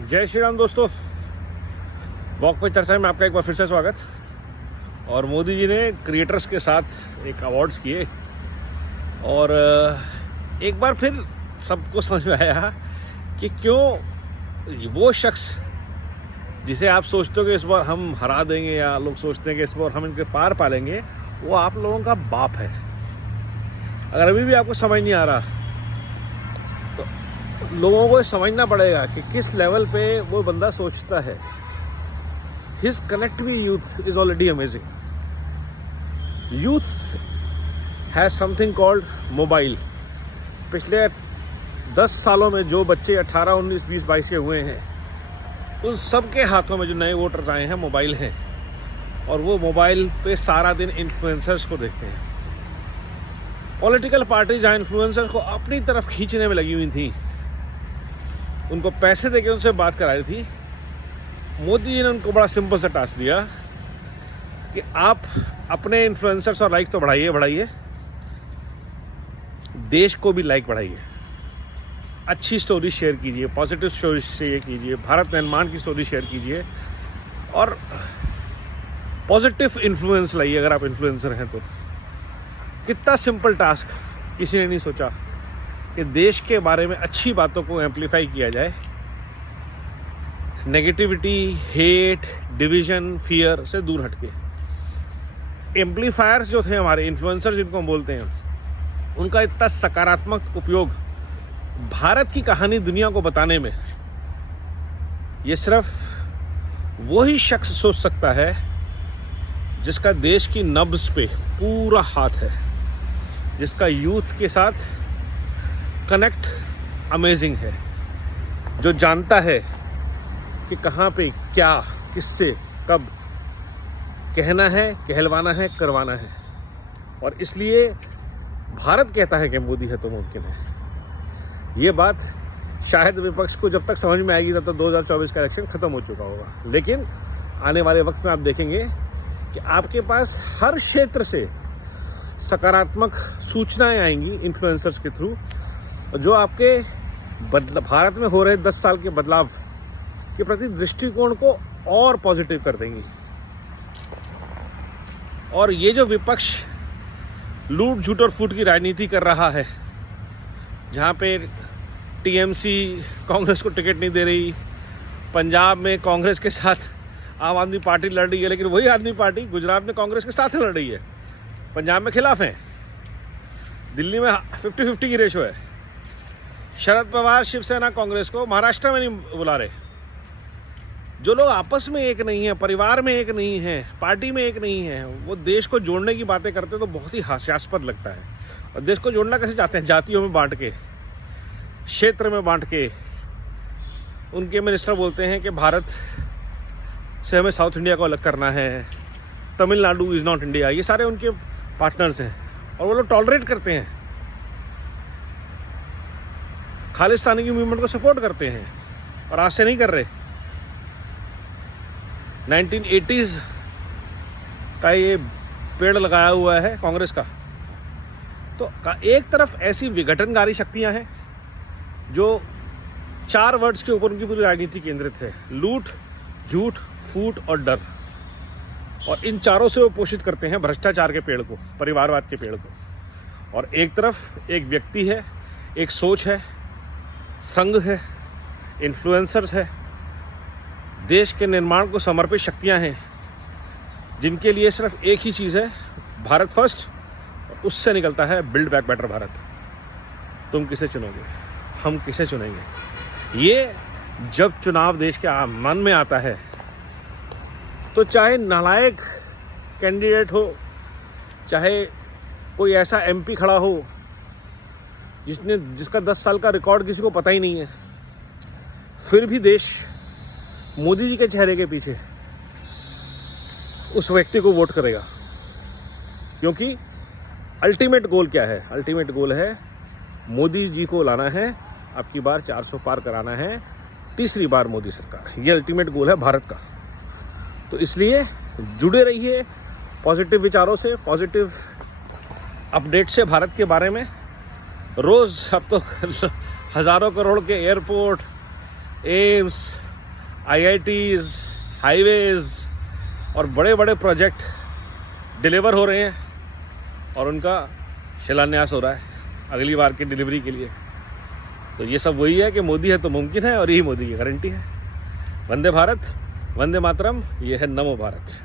जय श्री राम दोस्तों, वॉक पे चर्चा में आपका एक बार फिर से स्वागत। और मोदी जी ने क्रिएटर्स के साथ एक अवार्ड्स किए और एक बार फिर सबको समझ में आया कि क्यों वो शख्स जिसे आप सोचते हो कि इस बार हम हरा देंगे या लोग सोचते हैं कि इस बार हम इनके पार पालेंगे, वो आप लोगों का बाप है। अगर अभी भी आपको समझ नहीं आ रहा तो लोगों को समझना पड़ेगा कि किस लेवल पे वो बंदा सोचता है। His connect with youth is already amazing. Youth has something called mobile. पिछले 10 सालों में जो बच्चे 18, 19, 20, 22 के हुए हैं, उन सब के हाथों में जो नए वोटर्स आए हैं मोबाइल हैं, और वो मोबाइल पे सारा दिन इन्फ्लुएंसर्स को देखते हैं। पॉलिटिकल पार्टी जहाँ इन्फ्लुएंसर्स को अपनी तरफ खींचने में लगी हुई थी, उनको पैसे देके उनसे बात कराई थी, मोदी जी ने उनको बड़ा सिंपल सा टास्क दिया कि आप अपने इन्फ्लुएंसर्स और लाइक तो बढ़ाइए, देश को भी लाइक बढ़ाइए, अच्छी स्टोरी शेयर कीजिए, पॉजिटिव स्टोरी शेयर कीजिए, भारत निर्माण की स्टोरी शेयर कीजिए और पॉजिटिव इन्फ्लुएंस लाइए। अगर आप इन्फ्लुएंसर हैं तो कितना सिंपल टास्क, किसी ने नहीं सोचा कि देश के बारे में अच्छी बातों को एम्पलीफाई किया जाए, नेगेटिविटी, हेट, डिवीजन, फियर से दूर हटके। एम्पलीफायर्स जो थे हमारे, इन्फ्लुएंसर जिनको हम बोलते हैं, उनका इतना सकारात्मक उपयोग भारत की कहानी दुनिया को बताने में, ये सिर्फ वही शख्स सोच सकता है जिसका देश की नब्ज पे पूरा हाथ है, जिसका यूथ के साथ कनेक्ट अमेजिंग है, जो जानता है कि कहाँ पे क्या, किससे, कब कहना है, कहलवाना है, करवाना है। और इसलिए भारत कहता है कि मोदी है तो मुमकिन है। ये बात शायद विपक्ष को जब तक समझ में आएगी तब तक 2024 का इलेक्शन खत्म हो चुका होगा। लेकिन आने वाले वक्त में आप देखेंगे कि आपके पास हर क्षेत्र से सकारात्मक सूचनाएं आएंगी इन्फ्लुएंसर्स के थ्रू, जो आपके भारत में हो रहे 10 साल के बदलाव के प्रति दृष्टिकोण को और पॉजिटिव कर देंगी। और ये जो विपक्ष लूट, झूठ और फूट की राजनीति कर रहा है, जहाँ पे टीएमसी कांग्रेस को टिकट नहीं दे रही, पंजाब में कांग्रेस के साथ आम आदमी पार्टी लड़ रही है, लेकिन वही आदमी पार्टी गुजरात में कांग्रेस के साथ लड़ रही है, पंजाब में खिलाफ है, दिल्ली में 50-50 की रेशो है। शरद पवार शिवसेना कांग्रेस को महाराष्ट्र में नहीं बुला रहे। जो लोग आपस में एक नहीं है, परिवार में एक नहीं है, पार्टी में एक नहीं है, वो देश को जोड़ने की बातें करते हैं तो बहुत ही हास्यास्पद लगता है। और देश को जोड़ना कैसे चाहते हैं? जातियों में बांट के, क्षेत्र में बांट के। उनके मिनिस्टर बोलते हैं कि भारत से हमें साउथ इंडिया को अलग करना है, तमिलनाडु इज नॉट इंडिया। ये सारे उनके पार्टनर्स हैं और वो लोग टॉलरेट करते हैं, खालिस्तानी की मूवमेंट को सपोर्ट करते हैं, और आज से नहीं कर रहे। 1980s का ये पेड़ लगाया हुआ है कांग्रेस का। तो एक तरफ ऐसी विघटनकारी शक्तियां हैं जो 4 वर्ड्स के ऊपर उनकी पूरी राजनीति केंद्रित है: लूट, झूठ, फूट और डर। और इन चारों से वो पोषित करते हैं भ्रष्टाचार के पेड़ को, परिवारवाद के पेड़ को। और एक तरफ एक व्यक्ति है, एक सोच है, संघ है, इन्फ्लुएंसर्स है, देश के निर्माण को समर्पित शक्तियां हैं, जिनके लिए सिर्फ एक ही चीज़ है, भारत फर्स्ट। और उससे निकलता है बिल्ड बैक बेटर भारत। तुम किसे चुनोगे, हम किसे चुनेंगे? ये जब चुनाव देश के मन में आता है तो चाहे नालायक कैंडिडेट हो, चाहे कोई ऐसा एमपी खड़ा हो जिसका 10 साल का रिकॉर्ड किसी को पता ही नहीं है, फिर भी देश मोदी जी के चेहरे के पीछे उस व्यक्ति को वोट करेगा। क्योंकि अल्टीमेट गोल क्या है? अल्टीमेट गोल है मोदी जी को लाना है, अब की बार 400 पार कराना है, तीसरी बार मोदी सरकार। ये अल्टीमेट गोल है भारत का। तो इसलिए जुड़े रहिए पॉजिटिव विचारों से, पॉजिटिव अपडेट से भारत के बारे में। रोज़ अब तो हज़ारों करोड़ के एयरपोर्ट, एम्स, IITs, हाईवेज़ और बड़े बड़े प्रोजेक्ट डिलीवर हो रहे हैं और उनका शिलान्यास हो रहा है अगली बार की डिलीवरी के लिए। तो ये सब वही है कि मोदी है तो मुमकिन है, और यही मोदी की गारंटी है। वंदे भारत, वंदे मातरम, ये है नमो भारत।